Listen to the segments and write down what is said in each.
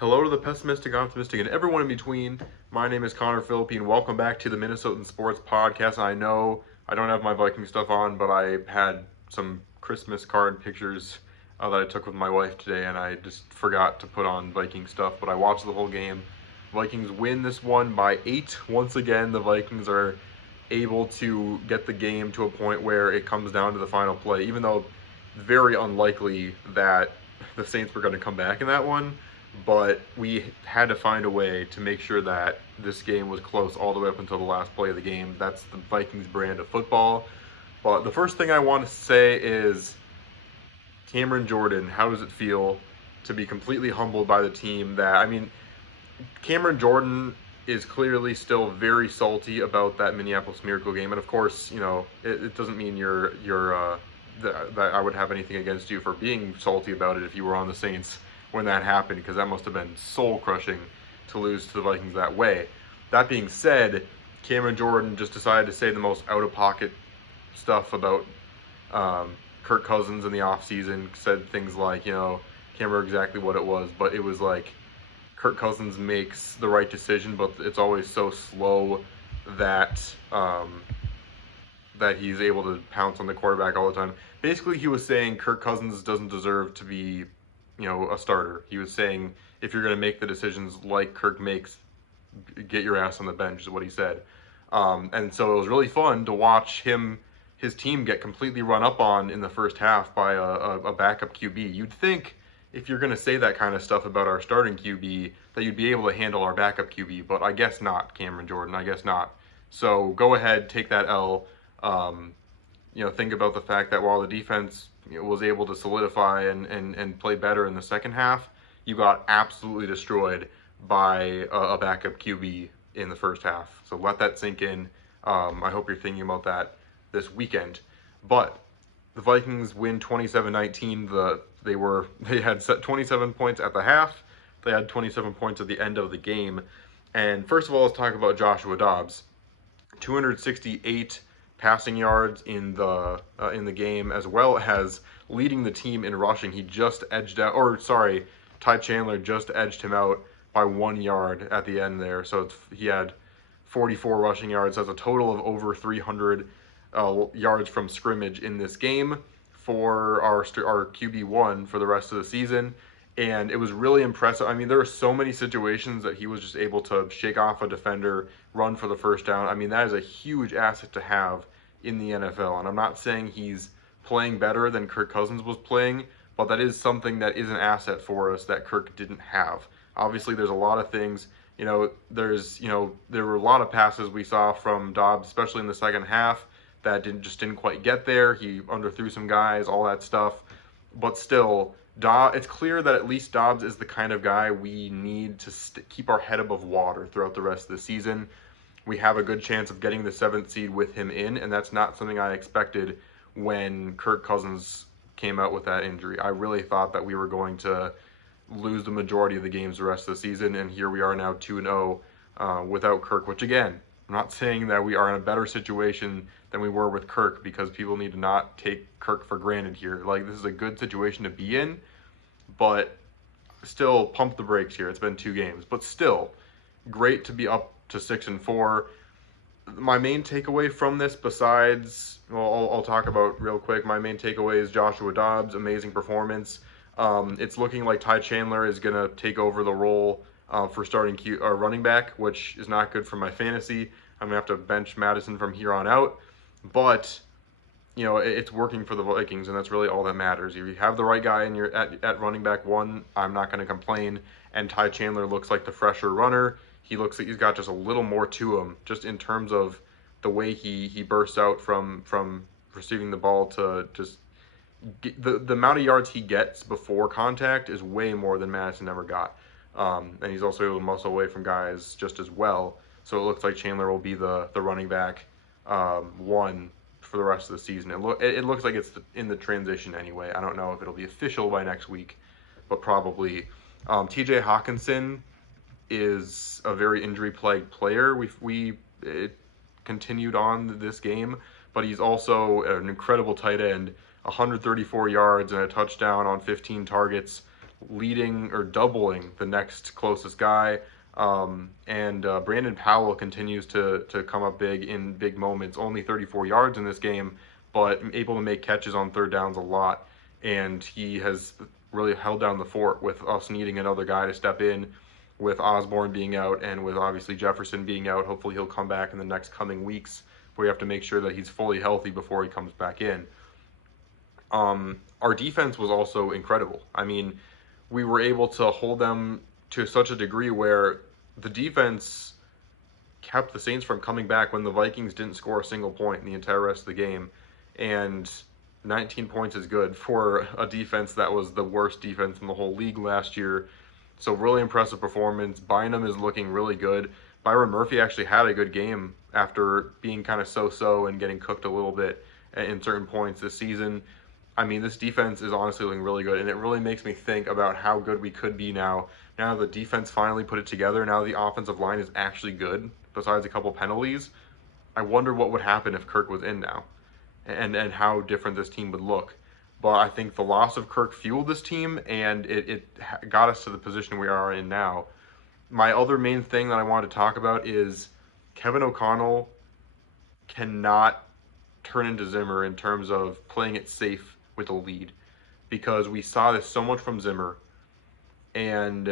Hello to the pessimistic, optimistic, and everyone in between. My name is Connor Philippe. Welcome back to the Minnesotan Sports Podcast. I know I don't have my Viking stuff on, but I had some Christmas card pictures that I took with my wife today, and I just forgot to put on Viking stuff. But I watched the whole game. Vikings win this one by 8. Once again, the Vikings are able to get the game to a point where it comes down to the final play, even though very unlikely that the Saints were going to come back in that one. But we had to find a way to make sure that this game was close all the way up until the last play of the game. That's the Vikings brand of football. But the first thing I want to say is Cameron Jordan, how does it feel to be completely humbled by the team Cameron Jordan is clearly still very salty about that Minneapolis Miracle game, and of course, it doesn't mean that I would have anything against you for being salty about it if you were on the Saints when that happened, because that must have been soul crushing to lose to the Vikings that way. That being said, Cameron Jordan just decided to say the most out of pocket stuff about Kirk Cousins in the offseason, said things like, can't remember exactly what it was, but it was like Kirk Cousins makes the right decision, but it's always so slow that that he's able to pounce on the quarterback all the time. Basically, he was saying Kirk Cousins doesn't deserve to be, a starter. He was saying if you're going to make the decisions like Kirk makes, get your ass on the bench is what he said. And so it was really fun to watch his team get completely run up on in the first half by a backup QB. You'd think if you're going to say that kind of stuff about our starting QB that you'd be able to handle our backup QB, but I guess not, Cameron Jordan. I guess not. So go ahead, take that L. Think about the fact that while the defense was able to solidify and play better in the second half, you got absolutely destroyed by a backup QB in the first half. So let that sink in. I hope you're thinking about that this weekend. But the Vikings win 27-19. They had set 27 points at the half. They had 27 points at the end of the game. And first of all, let's talk about Joshua Dobbs. 268 passing yards in the game, as well as leading the team in rushing. He just Ty Chandler just edged him out by 1 yard at the end there. So he had 44 rushing yards. That's a total of over 300 yards from scrimmage in this game for our QB1 for the rest of the season. And it was really impressive. I mean, there were so many situations that he was just able to shake off a defender, run for the first down. I mean, that is a huge asset to have in the NFL. And I'm not saying he's playing better than Kirk Cousins was playing, but that is something that is an asset for us that Kirk didn't have. Obviously, there's a lot of things. There were a lot of passes we saw from Dobbs, especially in the second half, that didn't quite get there. He underthrew some guys, all that stuff. But still, it's clear that at least Dobbs is the kind of guy we need to keep our head above water throughout the rest of the season. We have a good chance of getting the 7th seed with him in, and that's not something I expected when Kirk Cousins came out with that injury. I really thought that we were going to lose the majority of the games the rest of the season, and here we are now 2-0 without Kirk, which again, I'm not saying that we are in a better situation than we were with Kirk, because people need to not take Kirk for granted here. Like, this is a good situation to be in, but still pump the brakes here. It's been 2 games, but still great to be up to 6-4. My main takeaway from this, besides, I'll talk about real quick. My main takeaway is Joshua Dobbs, amazing performance. It's looking like Ty Chandler is going to take over the role for starting running back, which is not good for my fantasy. I'm going to have to bench Madison from here on out. But, it's working for the Vikings, and that's really all that matters. If you have the right guy at running back 1, I'm not going to complain. And Ty Chandler looks like the fresher runner. He looks like he's got just a little more to him, just in terms of the way he bursts out from receiving the ball to just the amount of yards he gets before contact is way more than Madison ever got. And he's also able to muscle away from guys just as well. So it looks like Chandler will be the running back 1 for the rest of the season. It looks like it's in the transition anyway. I don't know if it'll be official by next week, but probably. TJ Hawkinson is a very injury-plagued player. It continued on this game, but he's also an incredible tight end, 134 yards and a touchdown on 15 targets leading or doubling the next closest guy. And Brandon Powell continues to come up big in big moments. Only 34 yards in this game, but able to make catches on third downs a lot. And he has really held down the fort with us needing another guy to step in, with Osborne being out and with obviously Jefferson being out. Hopefully he'll come back in the next coming weeks. We have to make sure that he's fully healthy before he comes back in. Our defense was also incredible. I mean, we were able to hold them to such a degree where the defense kept the Saints from coming back when the Vikings didn't score a single point in the entire rest of the game. And 19 points is good for a defense that was the worst defense in the whole league last year. So really impressive performance. Bynum is looking really good. Byron Murphy actually had a good game after being kind of so-so and getting cooked a little bit in certain points this season. I mean, this defense is honestly looking really good, and it really makes me think about how good we could be now. Now the defense finally put it together. Now the offensive line is actually good, besides a couple penalties. I wonder what would happen if Kirk was in now, and how different this team would look. But I think the loss of Kirk fueled this team, and it got us to the position we are in now. My other main thing that I wanted to talk about is Kevin O'Connell cannot turn into Zimmer in terms of playing it safe with a lead, because we saw this so much from Zimmer, and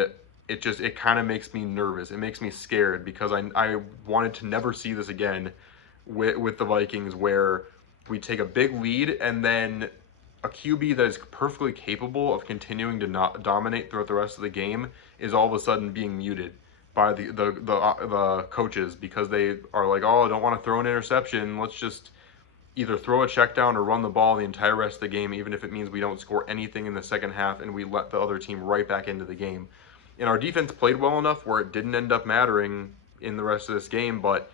it kind of makes me nervous. It makes me scared, because I wanted to never see this again with the Vikings, where we take a big lead and then a QB that is perfectly capable of continuing to not dominate throughout the rest of the game is all of a sudden being muted by the coaches, because they are like, oh, I don't want to throw an interception. Let's just either throw a check down or run the ball the entire rest of the game, even if it means we don't score anything in the second half and we let the other team right back into the game. And our defense played well enough where it didn't end up mattering in the rest of this game, but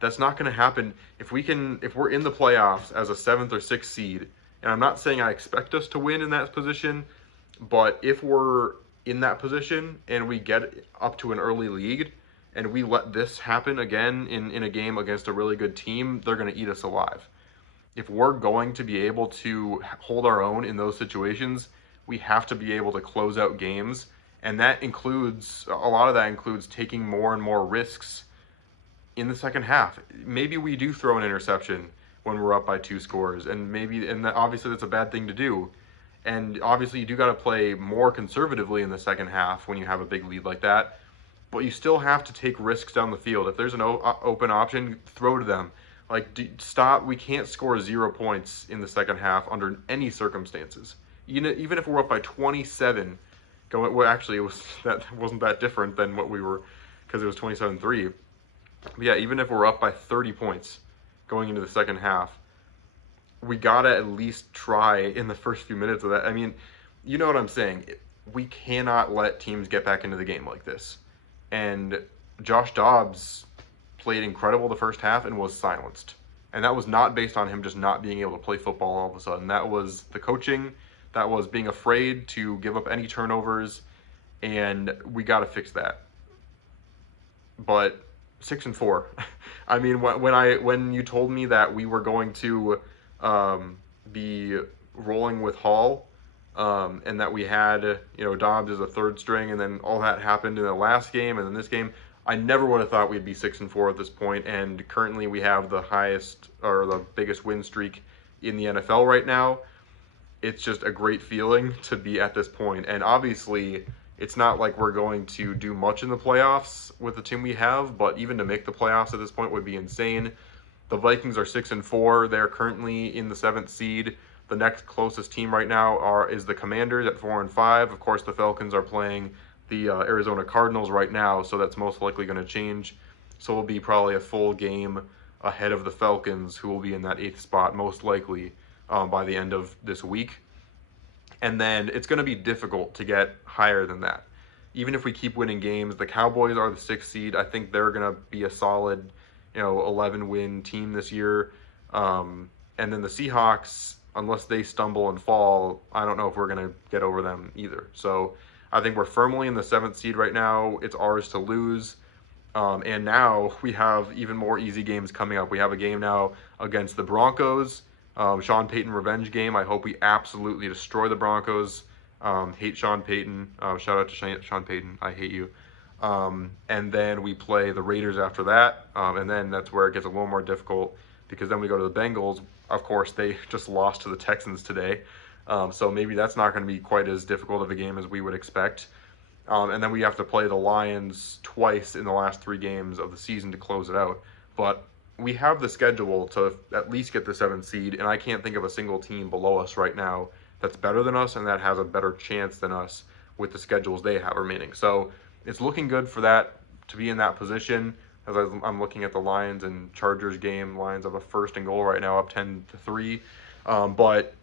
that's not going to happen if we're in the playoffs as a 7th or 6th seed. And I'm not saying I expect us to win in that position, but if we're in that position and we get up to an early lead and we let this happen again in a game against a really good team, they're going to eat us alive. If we're going to be able to hold our own in those situations, we have to be able to close out games. And that includes, a lot of that includes taking more and more risks in the second half. Maybe we do throw an interception when we're up by 2 scores, and obviously that's a bad thing to do. And obviously you do got to play more conservatively in the second half when you have a big lead like that. But you still have to take risks down the field. If there's an open option, throw to them. Stop. We can't score 0 points in the second half under any circumstances. Even if we're up by 27, actually that wasn't that different than what we were, because it was 27-3. But yeah, even if we're up by 30 points going into the second half, we gotta at least try in the first few minutes of that. I mean, you know what I'm saying. We cannot let teams get back into the game like this. And Josh Dobbs played incredible the first half and was silenced. And that was not based on him just not being able to play football all of a sudden. That was the coaching. That was being afraid to give up any turnovers. And we got to fix that. But 6-4. I mean, when you told me that we were going to be rolling with Hall, and that we had, Dobbs as a third string, and then all that happened in the last game and then this game, I never would have thought we'd be 6-4 at this point, and currently we have the highest or the biggest win streak in the NFL right now. It's just a great feeling to be at this point, and obviously it's not like we're going to do much in the playoffs with the team we have, but even to make the playoffs at this point would be insane. The Vikings are 6-4. They're currently in the 7th seed. The next closest team right now is the Commanders at 4-5. Of course, the Falcons are playing the Arizona Cardinals right now, so that's most likely going to change. So it'll be probably a full game ahead of the Falcons, who will be in that 8th spot most likely by the end of this week. And then it's going to be difficult to get higher than that. Even if we keep winning games, the Cowboys are the 6th seed. I think they're going to be a solid 11-win team this year. And then the Seahawks, unless they stumble and fall, I don't know if we're going to get over them either. So I think we're firmly in the 7th seed right now. It's ours to lose. And now we have even more easy games coming up. We have a game now against the Broncos, Sean Payton revenge game. I hope we absolutely destroy the Broncos. Hate Sean Payton. Shout out to Sean Payton. I hate you. And then we play the Raiders after that, and then that's where it gets a little more difficult because then we go to the Bengals. Of course, they just lost to the Texans today, so maybe that's not going to be quite as difficult of a game as we would expect. And then we have to play the Lions twice in the last 3 games of the season to close it out. But we have the schedule to at least get the 7th seed, and I can't think of a single team below us right now that's better than us and that has a better chance than us with the schedules they have remaining. So it's looking good for that to be in that position. As I'm looking at the Lions and Chargers game, Lions have a 1st and goal right now, up 10-3. But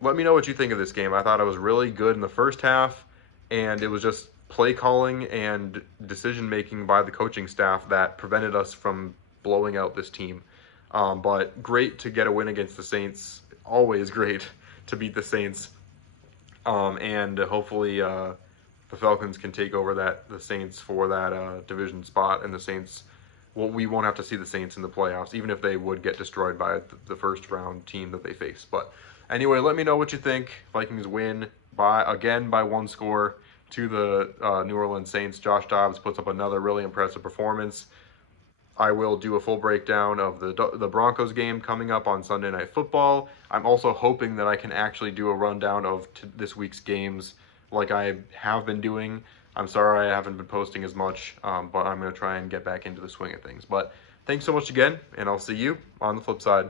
let me know what you think of this game. I thought it was really good in the first half, and it was just play calling and decision making by the coaching staff that prevented us from blowing out this team. But great to get a win against the Saints. Always great to beat the Saints. And hopefully the Falcons can take over the Saints for that division spot, and the Saints, well, we won't have to see the Saints in the playoffs, even if they would get destroyed by the first round team that they face. But anyway, let me know what you think. Vikings win by 1 score to the New Orleans Saints. Josh Dobbs puts up another really impressive performance. I will do a full breakdown of the Broncos game coming up on Sunday Night Football. I'm also hoping that I can actually do a rundown of this week's games like I have been doing. I'm sorry I haven't been posting as much, but I'm going to try and get back into the swing of things. But thanks so much again, and I'll see you on the flip side.